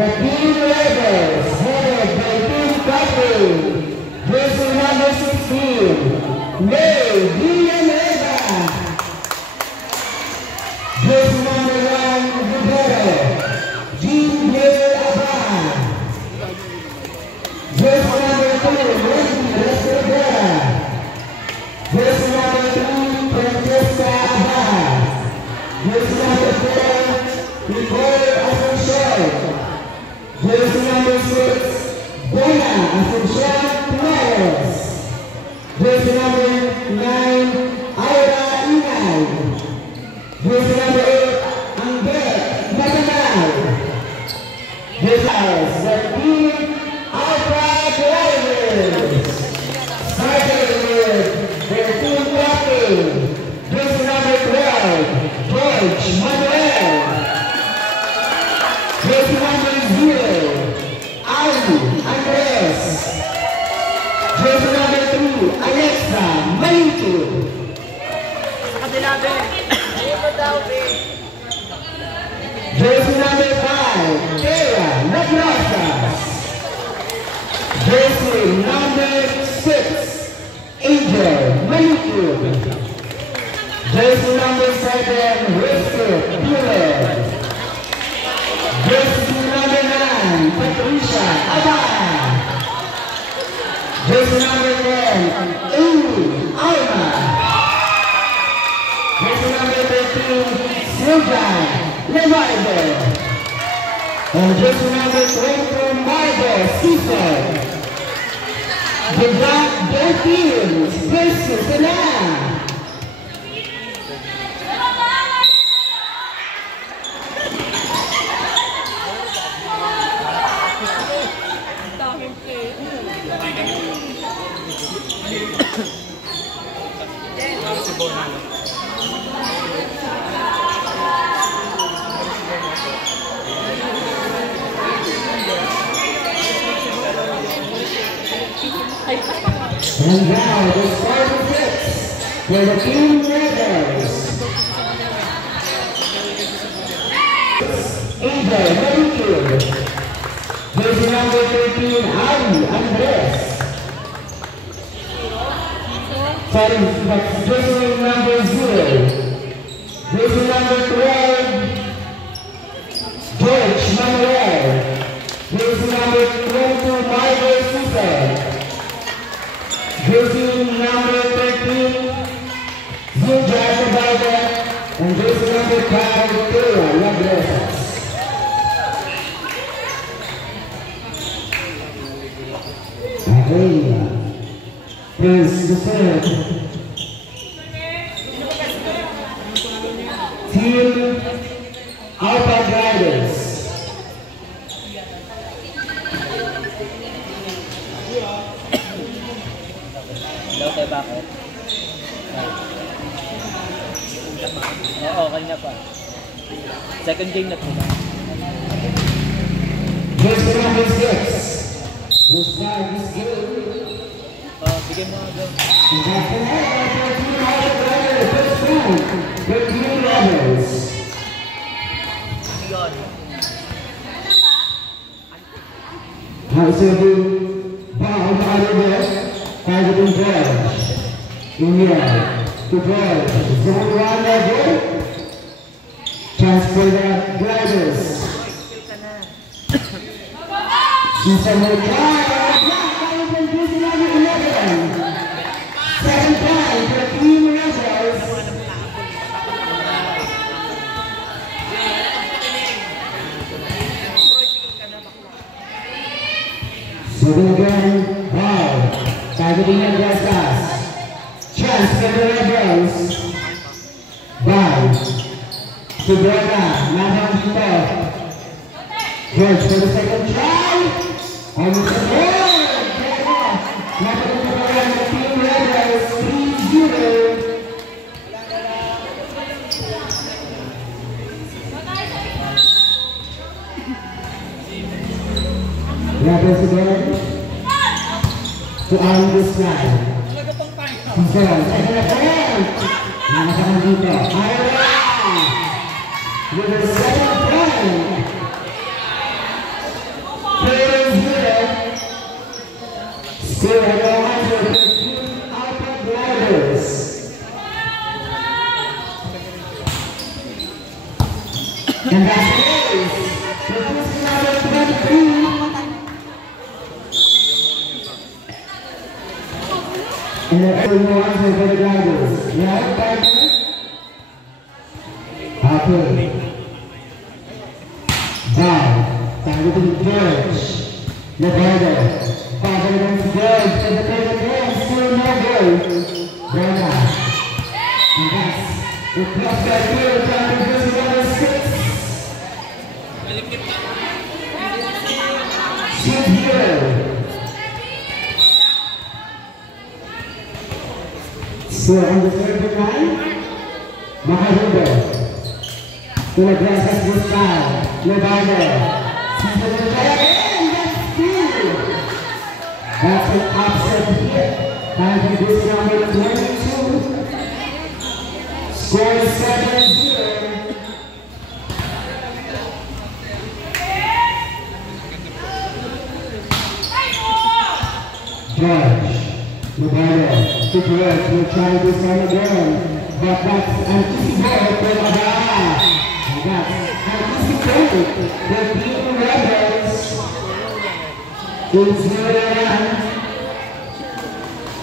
The Team Rebels, headed by Team Captain, jersey number 16, May Villanueva. Jersey number 1, Rivero, Jean Blair Abad. Jersey number 2, Wendy Restreguera. Jersey number 3, Francesca Abad. Jersey number 4, Nicole Asuncion. Jersey number 6, Donna Asuncion Flores. Jersey number 9, Aura Inay. Jersey number 8, Angget Matanay. Jersey the Team Alpha Drivers. Starting with their team captain, jersey number 12, George Manuel. Jersey number 0, Ali Andres. Jersey number 3, Alexa Malito. Jersey number 5, Tara Lagrasas. Jersey number 6, Angel Malito. Jersey number 7, Risket Pilar. Jersey number 9, Patricia Abad. Jersey number 10, Amy Alma. Jersey number 13, Silva Lemardo. And jersey number 20, Margo Cesar. The Black Dolphins versus the Lamb. And now the starting six for the Team Rebels. Angel Malito. Jersey number 13, Ali Andres. Sorry, that's jersey number 0. Jersey number 12, George Manuel. Jersey number 22, Margo Cesar. Jersey number 13, Zilja Sabada. And jersey number 5, Tara Lagrasas. Is the third Team Alpha Drivers. Bakit? Oo, kanya pa. Second game na po. Jersey number 6 will start this game. Bigyan mo nga doon. The Team Rebels. House of Bound Oliver, targeting George. India to George. Zone 1 level. Chance for the drivers. Susan will try. Second time for Team Rebels. Second again, wow. Targeting Negrasas. Chance for the Rebels. Bye. Subrata, Nahang dito. George for the second try. On the third. Napagpapagalan ng Team Rebels 3-0. Rebels again. To arm this side. Second attempt. Nakasama dito. Ira! With the second point. And the early ones for the drivers. Right, partner? Okay. Down. Targeting George. Navarro. Father against George. And the third again. Still no goal. Brenda. And that's the cross back here. Trying to do another 6. Shoot here. So on the third line, Maharudo. Gracias this time. Levanto. That's an upset hit. Time to this number 22. Score 7-0. George. Levanto. To George. We'll try this one again. But that's anticipated for Madara. Anticipated. The Team Rebels is 0-1.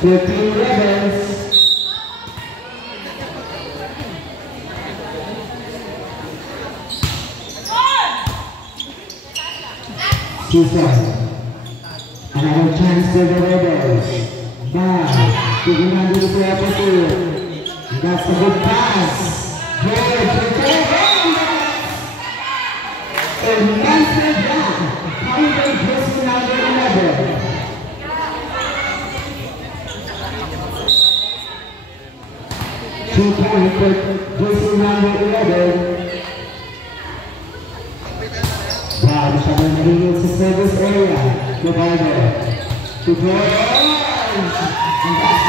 The Team Rebels. Another chance for the Rebels. Bye. Giving on to the opposite. That's a good pass. A massive block. Coming just another 11. Two points for just number 11. Wow, the Shaman Marines to service area. The Bible. To George. And that's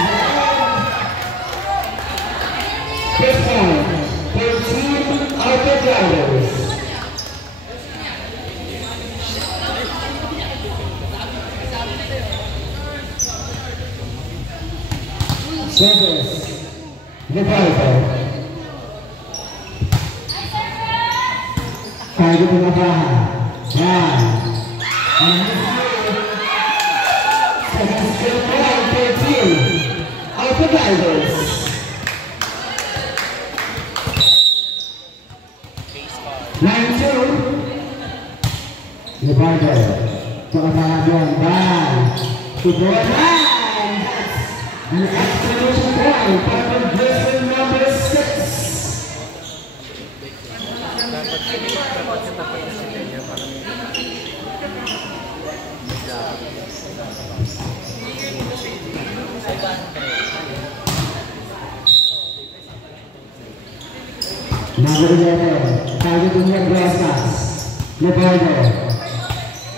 this time, 13 Alpha Drivers. Service, the Bible. Target in the baha. And second skill point, 13 Alpha Drivers. Line 2. The Bible. To Abalagon. Bye. To go line. An exclamation point. Purple jersey number 6. Number 11, target in your grasslands. Levanto.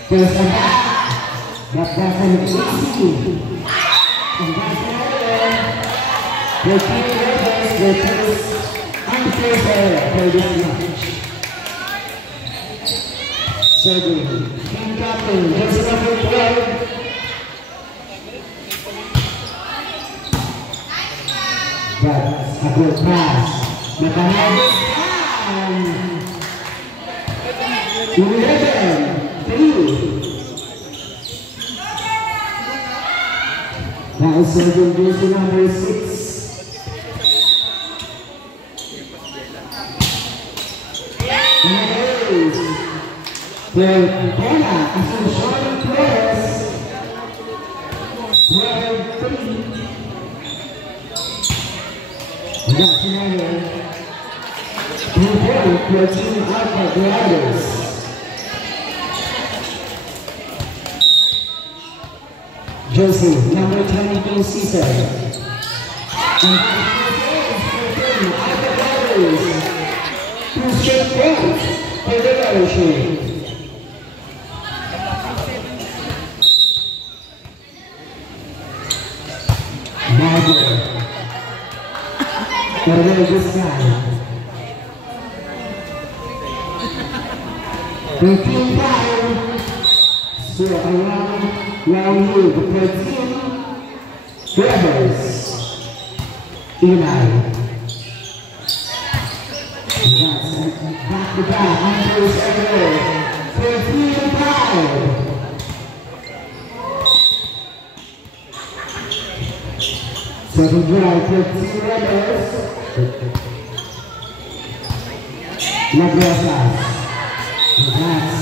First attack. That doesn't easy. And that's another. The Team Rebels will face unfair for this match. Serving. Team captain, jersey number 12. That's a good pass. Nathaniel. 11, 3. Now serving jersey number 6. And it is the Bona Asuncion Flores. 12-3. That's another. 2 points for Team Alpha Gliders. Jersey number 22 Caesar. And Team Alpha Gliders. 2 straight points for the Irish. Margaret. For this time. 13-5. So around you, the 13 Rebels. Eli. That's back to back. Under his elbow. 13-5. Second drive, 13 runners. Lagrosas. That's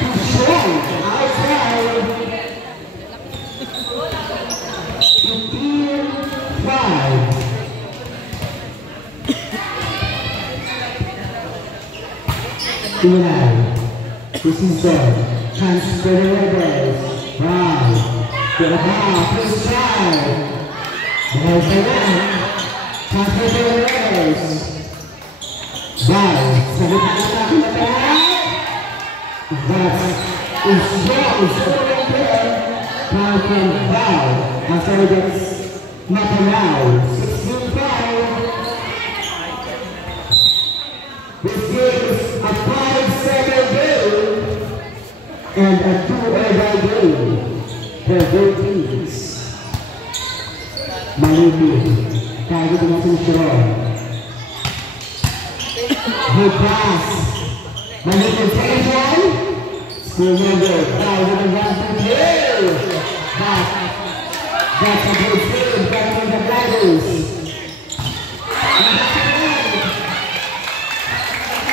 too strong. Outside. 15-5. This is the transfer runners. Wow. To the ball, please try. There's the run. Transfer runners. Wow. So we can start in the back. That is strong. Scoring there. Now from Val. After he gets knocked around. 16-5. This game is a 5-7 game. And a 2-over game for both teams. Maliki, target natin siya. Good pass. Maliki, second one. School number, target of 1-2. That's a good save, back on the Riders.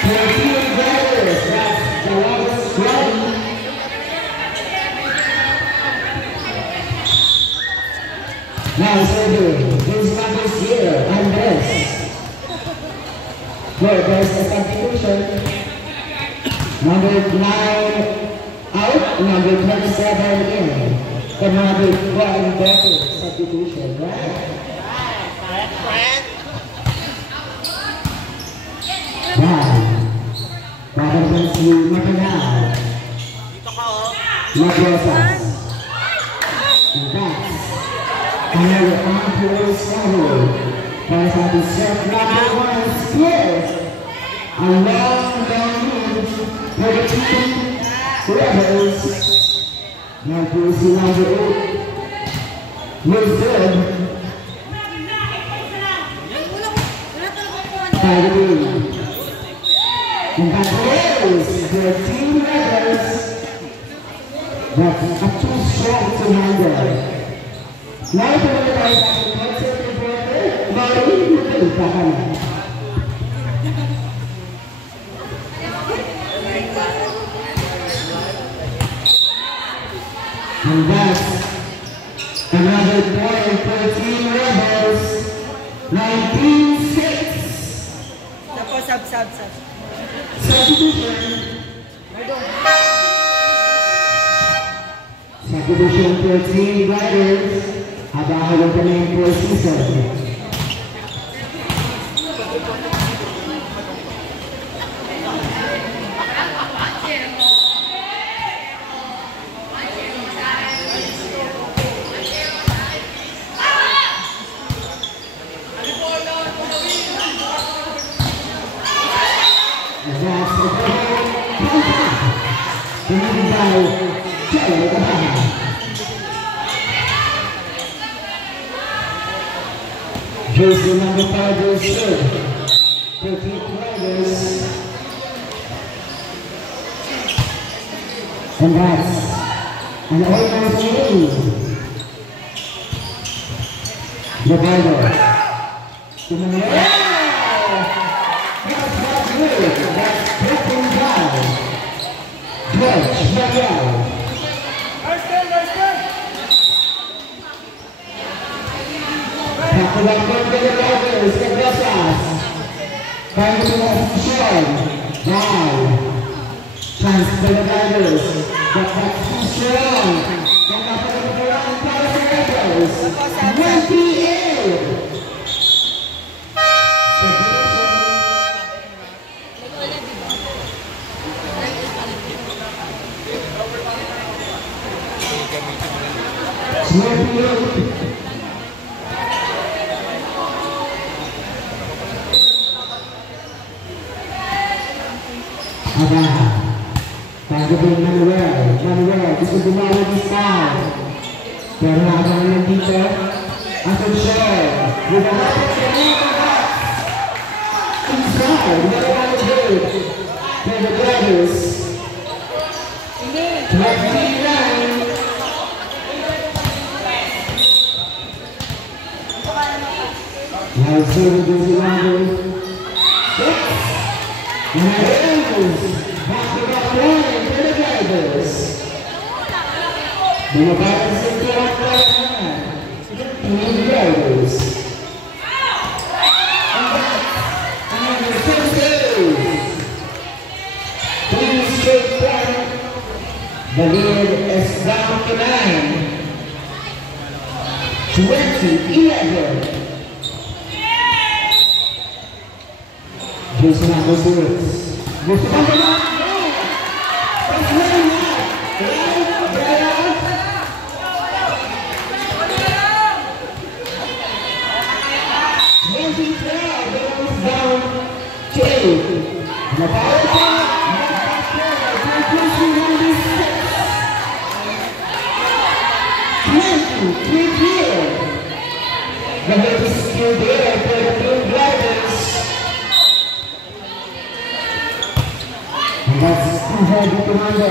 13 Riders, that's the longest run. Now serving, these numbers here, and this. Look, there's a substitution. Number 9 out, number 27 in. The number 1 better substitution, right? Wow. Battle against you, Macanao. Lagrosas. And that's another on-course forward. Pass on the set number 1 skills. A long move for the team Rebels. Now jersey number 8 was good. By the way. And that is the team Rebels. That's a too strong to handle. Now to the right of the concert reporter, Mari Mukhtar. And that's another point for Team Rebels, 19-6. Substitution. Substitution for Team Riders. Abajo ka na yung 4 season. Jersey number 5 is good. 13 Riders. And that's an almost lead. The Bible. To the left. That's not good. That's taken down. George Mariel. Kakulangan dari Riders, Lagrosas. Kaya substitution. Wow. Chance for the Riders. But that's too strong. Kakapalang para sa Riders. 28. Targeting Manuel, gusto gumawa this time. Pero nakagawa lang dito. Ascension, with a lot of inside, what about it? For the Brothers. 29. Now serving goes to Lando. Six. And that is back-to-back line for the Drivers. Bumababa sa clock right now. Team Drivers. And the first save. 3 straight points. The lead is down to 9. 20-11. Just not the words. Just not the words. That's really not. Down to 8. The power play. The head is still there for the Team Drivers. And that's 200 to 100.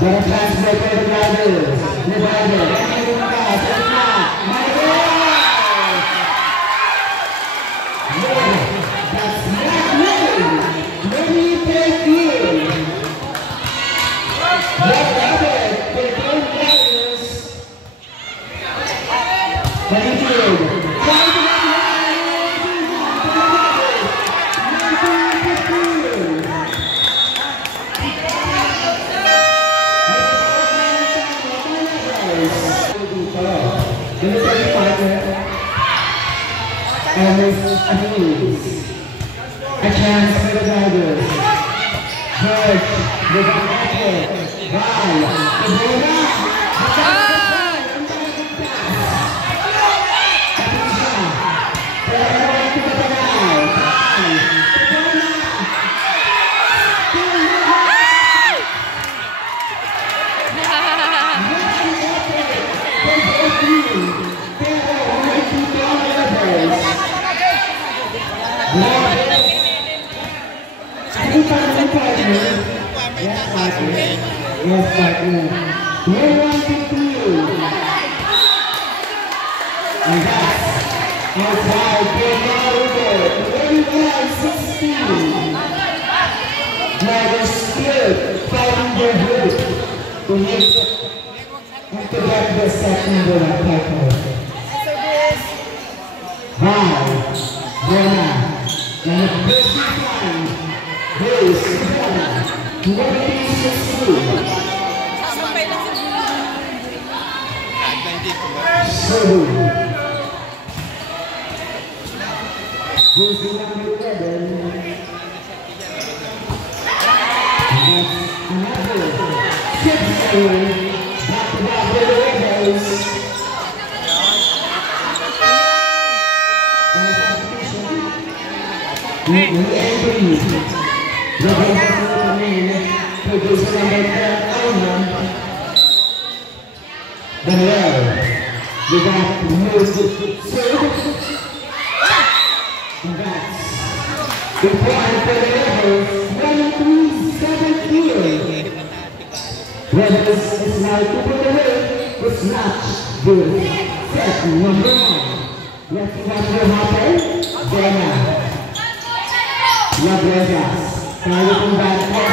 Better transfer for the Drivers. The Drivers. That's not winning. When you take you. What happened for the Team Drivers? Thank you. A chance for the Drivers. George, the back Yes, partner. We're 1-2. And that's outside Bernardo. 21-16. Drivers still fighting their hood to make and to get the second goal at Piper. Wow. Bernardo. And the first time, Grace, Bernardo. 26-2. So, who's the number 11? Another 6-2. Back-to-back with the Rebels. Producer number 10, Alma. Daniel. We got moved and that's the point for the Rebels. 23-17. Rebels is now to put away the snatch good. Set number 1. Let's see what will happen. Jenna. La Vegas. Targeting back for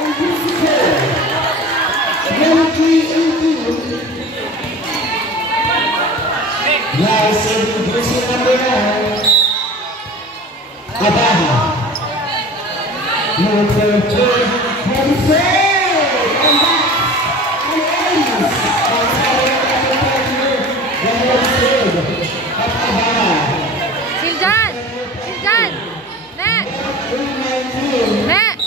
and this is her. 23-18. Now serving position number 9. Abaha. Number 3. Heavy save. And that's an ace. Siljan! Siljan! Net! Net!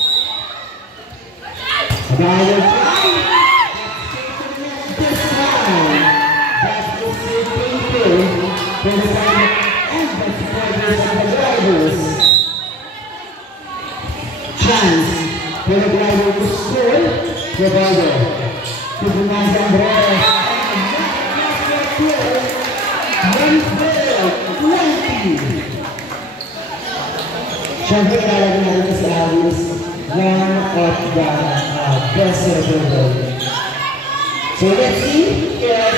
Chance for the driver to score. The driver to the nice umbrella. Siyempre nalagyan natin si Alice one of the best server. So let's see if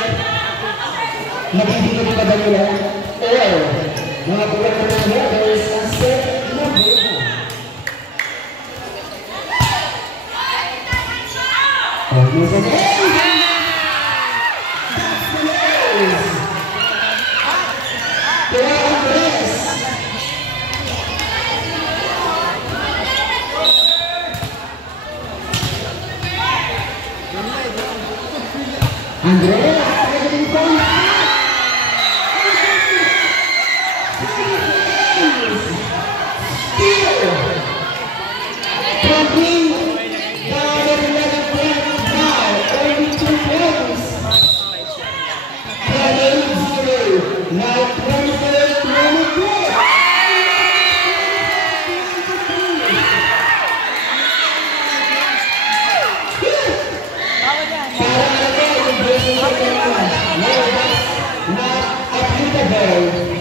nabibigyan pa ba nila Mga pagkakita ng brothers, ang set number 1. Andrea, targeting point. Not applicable.